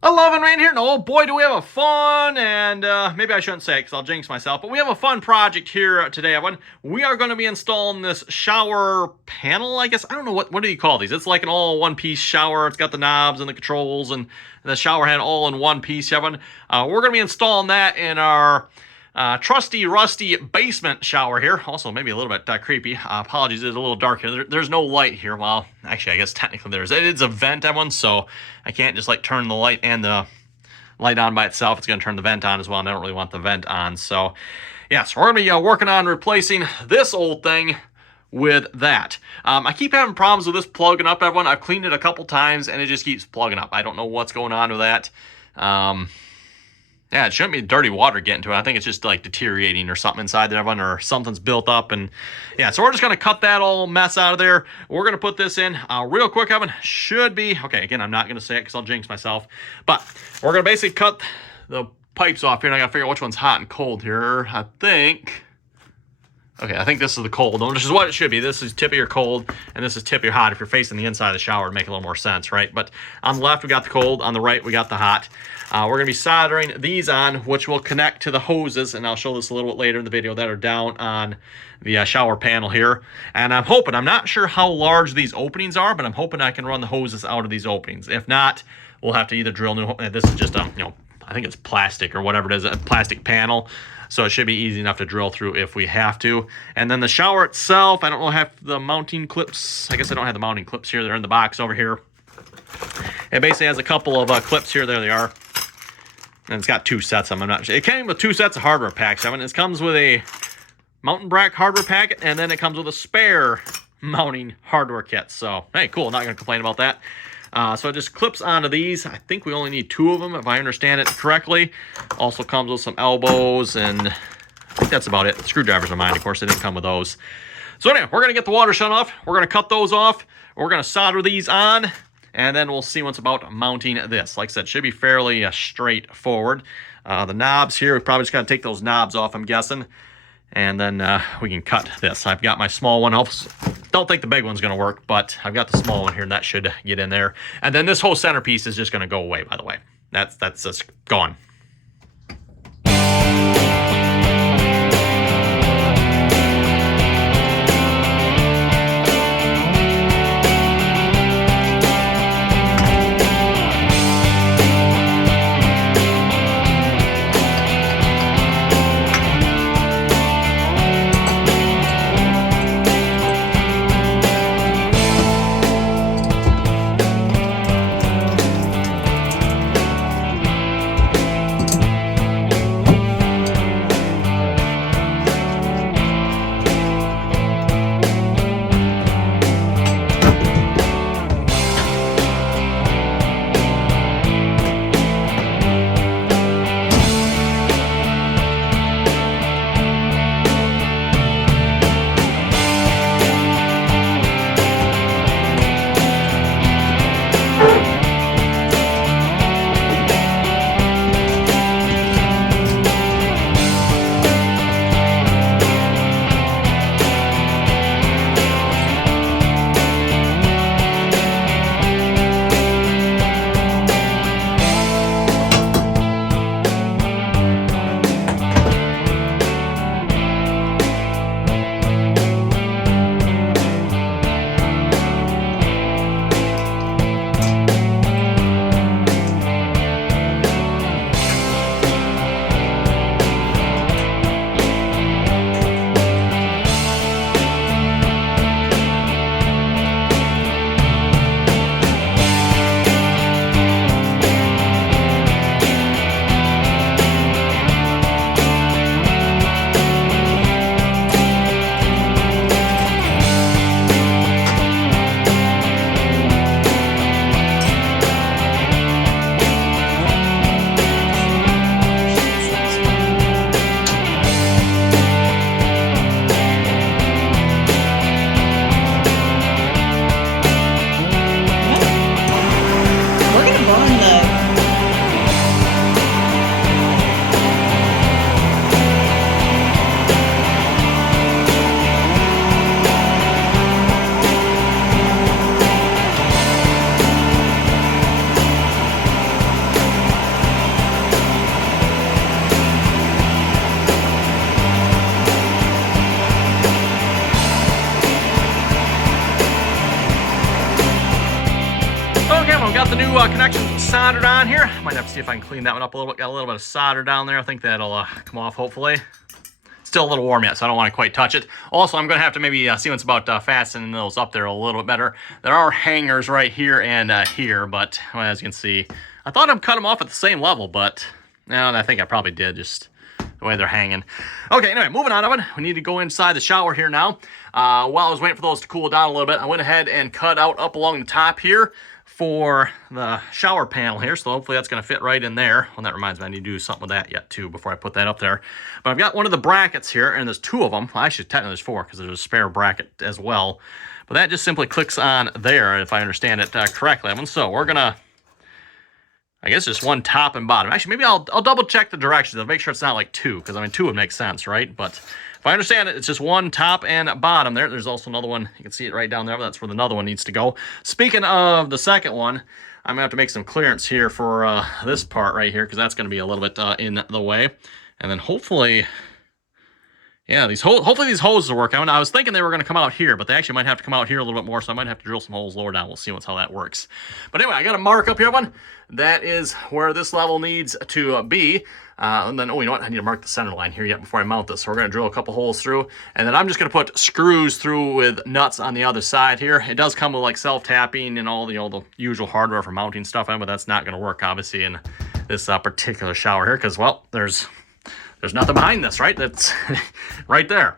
I love it right here, and oh boy, do we have a fun, and maybe I shouldn't say it because I'll jinx myself, but we have a fun project here today, everyone. We are going to be installing this shower panel, I guess. I don't know, what do you call these? It's like an all one-piece shower. It's got the knobs and the controls and the shower head all in one piece, everyone. We're going to be installing that in our trusty, rusty basement shower here. Also, maybe a little bit creepy. Apologies, it's a little dark here. There's no light here. Well, actually, I guess technically there is. It's a vent, everyone, so I can't just like turn the light and the light on by itself. It's going to turn the vent on as well, and I don't really want the vent on. So, yeah, so we're going to be working on replacing this old thing with that. I keep having problems with this plugging up, everyone. I've cleaned it a couple times, and it just keeps plugging up. I don't know what's going on with that. Yeah, it shouldn't be dirty water getting to it. I think it's just like deteriorating or something inside there, everyone, or something's built up. And yeah, so we're just going to cut that all mess out of there. We're going to put this in real quick, Evan. Should be, okay, again, I'm not going to say it because I'll jinx myself. But we're going to basically cut the pipes off here. And I got to figure out which one's hot and cold here. I think this is the cold one, which is what it should be. This is tip of your cold, and this is tip of your hot if you're facing the inside of the shower to make a little more sense, right? But on the left, we got the cold. On the right, we got the hot. We're going to be soldering these on, which will connect to the hoses, and I'll show this a little bit later in the video, that are down on the shower panel here. And I'm hoping, I'm not sure how large these openings are, but I'm hoping I can run the hoses out of these openings. If not, we'll have to either drill new, this is just a, I think it's plastic or whatever it is, a plastic panel. So it should be easy enough to drill through if we have to. And then the shower itself, I don't know, have the mounting clips. I guess I don't have the mounting clips here. They're in the box over here. It basically has a couple of clips here. There they are. And it's got two sets of them. I'm not sure. It came with two sets of hardware packs. I mean, it comes with a mountain bracket hardware packet, and then it comes with a spare mounting hardware kit. So, hey, cool. Not going to complain about that. So it just clips onto these. I think we only need two of them, if I understand it correctly. Also comes with some elbows, and I think that's about it. The screwdrivers are mine, of course. They didn't come with those. So anyway, we're going to get the water shut off. We're going to cut those off. We're going to solder these on, and then we'll see what's about mounting this. Like I said, should be fairly straightforward. The knobs here, we probably just got to take those knobs off, I'm guessing. And then we can cut this. I've got my small one. Don't think the big one's going to work, but I've got the small one here, and that should get in there. And then this whole centerpiece is just going to go away, by the way. That's just gone. connections soldered on here. Might have to see if I can clean that one up a little bit. Got a little bit of solder down there. I think that'll come off hopefully. Still a little warm yet, so I don't want to quite touch it. Also, I'm going to have to maybe see what's about fastening those up there a little bit better. There are hangers right here and here, but well, as you can see, I thought I'd cut them off at the same level, but no, I think I probably did, just the way they're hanging. Okay, anyway, moving on, Evan. We need to go inside the shower here now. While I was waiting for those to cool down a little bit, I went ahead and cut out up along the top here for the shower panel here, so hopefully that's going to fit right in there. Well, that reminds me, I need to do something with that yet too before I put that up there. But I've got one of the brackets here, and there's two of them. Well, actually, technically there's four because there's a spare bracket as well. But that just simply clicks on there, if I understand it correctly. So we're gonna, I guess, just one top and bottom. Actually, maybe I'll double check the directions. I'll make sure it's not like two, because I mean two would make sense, right? But if I understand it, it's just one top and bottom there. There's also another one. You can see it right down there. But that's where another one needs to go. Speaking of the second one, I'm gonna have to make some clearance here for this part right here, because that's gonna be a little bit in the way. And then hopefully, yeah, hopefully these hoses will work out. I was thinking they were going to come out here, but they actually might have to come out here a little bit more, so I might have to drill some holes lower down. We'll see how that works. But anyway, I got a mark up here, one. That is where this level needs to be. And then, oh, you know what? I need to mark the center line here yet before I mount this. So we're going to drill a couple holes through, and then I'm just going to put screws through with nuts on the other side here. It does come with like self-tapping and all the, the usual hardware for mounting stuff on, but that's not going to work, obviously, in this particular shower here, because, well, there's nothing behind this, right? That's right there.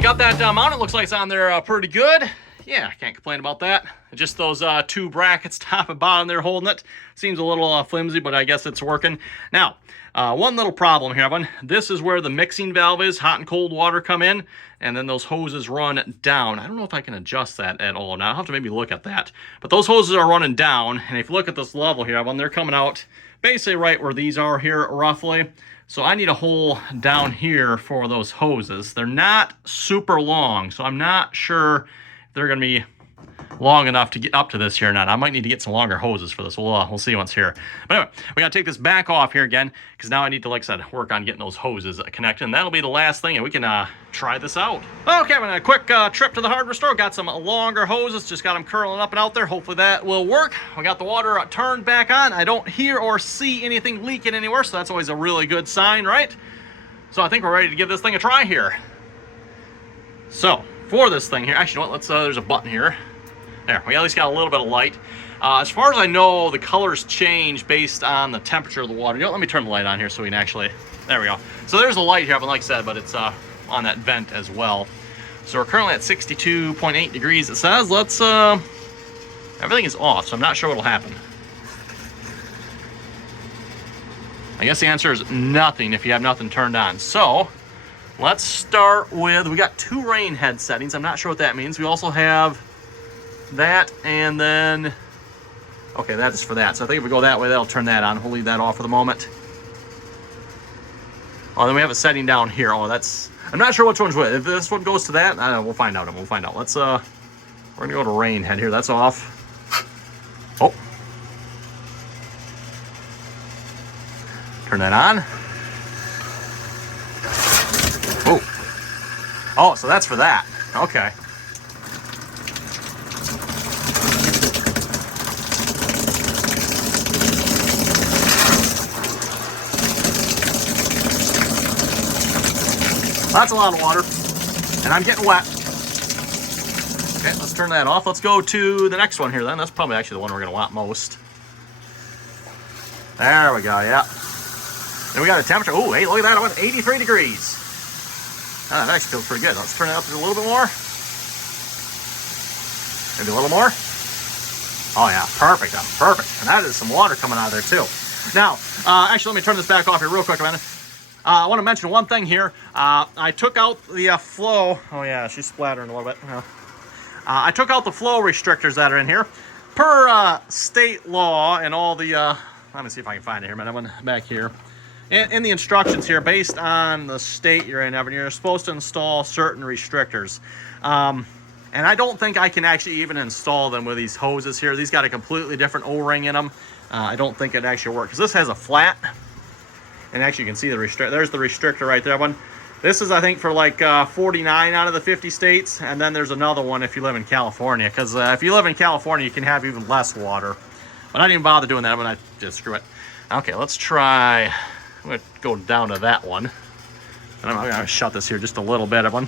Got that mount. It looks like it's on there pretty good. yeah, I can't complain about that. Just those two brackets, top and bottom there, holding it. Seems a little flimsy, but I guess it's working. Now, one little problem here, Evan. This is where the mixing valve is. Hot and cold water come in, and then those hoses run down. I don't know if I can adjust that at all. Now, I'll have to maybe look at that. But those hoses are running down, and if you look at this level here, Evan, they're coming out basically right where these are here, roughly. So I need a hole down here for those hoses. They're not super long, so I'm not sure if they're going to be long enough to get up to this here or not. I might need to get some longer hoses for this. We'll see once here. But anyway, we got to take this back off here again, because now I need to, like I said, work on getting those hoses connected. And that'll be the last thing, and we can try this out. Okay, I'm on a quick trip to the hardware store. Got some longer hoses. Just got them curling up and out there. Hopefully that will work. We got the water turned back on. I don't hear or see anything leaking anywhere, so that's always a really good sign, right? So I think we're ready to give this thing a try here. So for this thing here, actually, you know what? Let's there's a button here. There, we at least got a little bit of light. As far as I know, the colors change based on the temperature of the water. You know, let me turn the light on here so we can actually, there we go. So there's a light here, but like I said, but it's on that vent as well. So we're currently at 62.8 degrees, it says. Let's, everything is off, so I'm not sure what'll happen. I guess the answer is nothing if you have nothing turned on. So let's start with, we got 2 rain head settings. I'm not sure what that means. We also have that, and then, okay, that is for that. So I think if we go that way, that'll turn that on. We'll leave that off for the moment. Oh, then we have a setting down here. Oh, that's, I'm not sure which one's which. If this one goes to that, we'll find out. We'll find out. Let's, we're gonna go to rain head here. That's off. Oh. Turn that on. Oh. Oh, so that's for that. Okay. That's a lot of water, and I'm getting wet. Okay, let's turn that off. Let's go to the next one here then. That's probably actually the one we're going to want most. There we go, yeah. Then we got a temperature. Oh, hey, look at that. I went 83 degrees. That actually feels pretty good. Let's turn it up just a little bit more. Maybe a little more. Oh, yeah, perfect. Perfect. And that is some water coming out of there, too. Now, actually, let me turn this back off here real quick a minute. I want to mention one thing here. I took out the flow. Oh yeah, she's splattering a little bit. I took out the flow restrictors that are in here. Per state law and all the, let me see if I can find it here, man. I went back here. In the instructions here, based on the state you're in, Evan, you're supposed to install certain restrictors. And I don't think I can actually even install them with these hoses here. These got a completely different O-ring in them. I don't think it actually works, because this has a flat. And actually, you can see the there's the restrictor right there. One. This is, I think, for like 49 out of the 50 states. And then there's another one if you live in California. Because if you live in California, you can have even less water. But I didn't even bother doing that. But I just screw it. Okay, let's try. I'm going to go down to that one. And I'm going to shut this here just a little bit, Evan,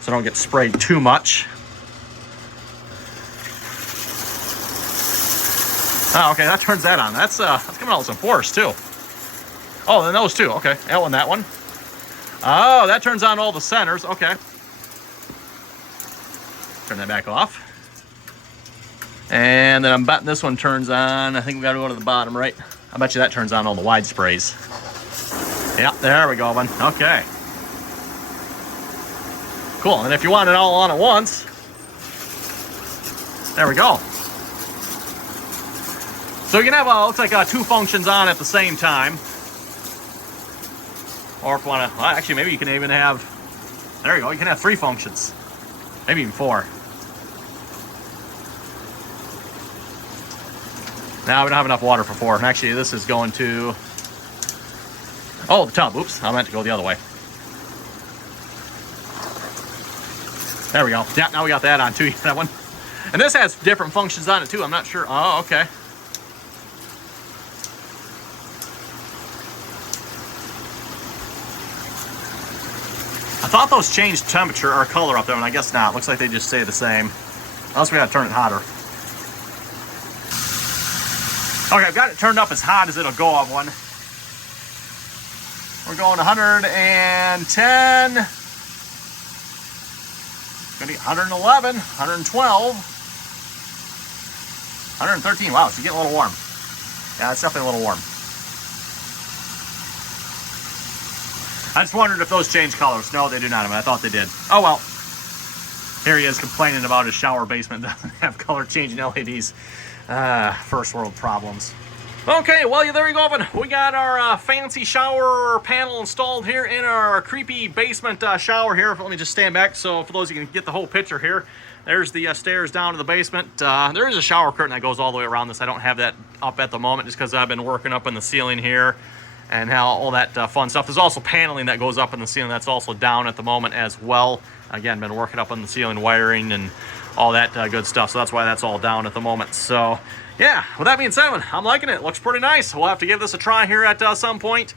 so I don't get sprayed too much. Oh, okay, that turns that on. That's coming out with some force, too. Oh, then those two. Okay, that one, that one. Oh, that turns on all the centers. Okay. Turn that back off. And then I'm betting this one turns on. I think we got to go to the bottom, right? I bet you that turns on all the wide sprays. Yeah, there we go, one. Okay. Cool. And if you want it all on at once, there we go. So you can have, looks like 2 functions on at the same time. Or if you want to, well, actually, maybe you can even have, there you go, you can have 3 functions. Maybe even 4. Now we don't have enough water for 4. And actually, this is going to, oh, the tub. Oops, I meant to go the other way. There we go. Yeah, now we got that on too, that one. And this has different functions on it too. I'm not sure. Oh, okay. I thought those changed temperature or color up there, and I guess not. Looks like they just stay the same. Unless we gotta turn it hotter. Okay, I've got it turned up as hot as it'll go on one. We're going 110. gonna be 111, 112, 113. Wow, she's getting a little warm. Yeah, it's definitely a little warm. I just wondered if those change colors. No, they do not. I mean, I thought they did. Oh, well. Here he is complaining about his shower basement doesn't have color changing LEDs. First world problems. Okay, well, there you go, Evan. We got our fancy shower panel installed here in our creepy basement shower here. Let me just stand back so for those you can get the whole picture here. There's the stairs down to the basement. There is a shower curtain that goes all the way around this. I don't have that up at the moment just because I've been working up in the ceiling here and how all that fun stuff. There's also paneling that goes up in the ceiling that's also down at the moment as well. Again, been working up on the ceiling wiring and all that good stuff, so that's why that's all down at the moment. So yeah, with that being said, I'm liking it. Looks pretty nice. We'll have to give this a try here at some point.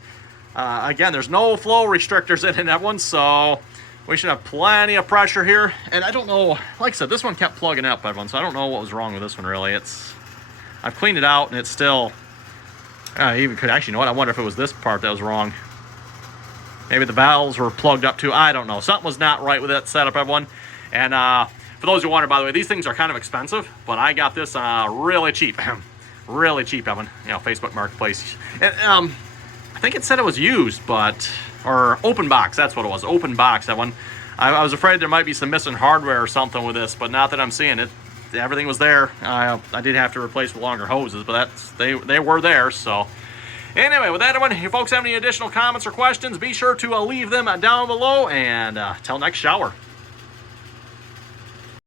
Again, there's no flow restrictors in that one, so we should have plenty of pressure here. And I don't know, like I said, this one kept plugging up, everyone, so I don't know what was wrong with this one really. I've cleaned it out and it's still, even could actually, you know what, I wonder if it was this part that was wrong. Maybe the valves were plugged up too. I don't know. Something was not right with that setup, everyone. And for those who wonder, by the way, these things are kind of expensive, but I got this really cheap. Really cheap, Evan. You know, Facebook Marketplace. And, I think it said it was used, or open box. That's what it was. Open box, that one. I was afraid there might be some missing hardware or something with this, but not that I'm seeing it. Everything was there. I did have to replace with longer hoses, but they were there, so. Anyway, with that, everyone, if you folks have any additional comments or questions, be sure to leave them down below, and till next shower.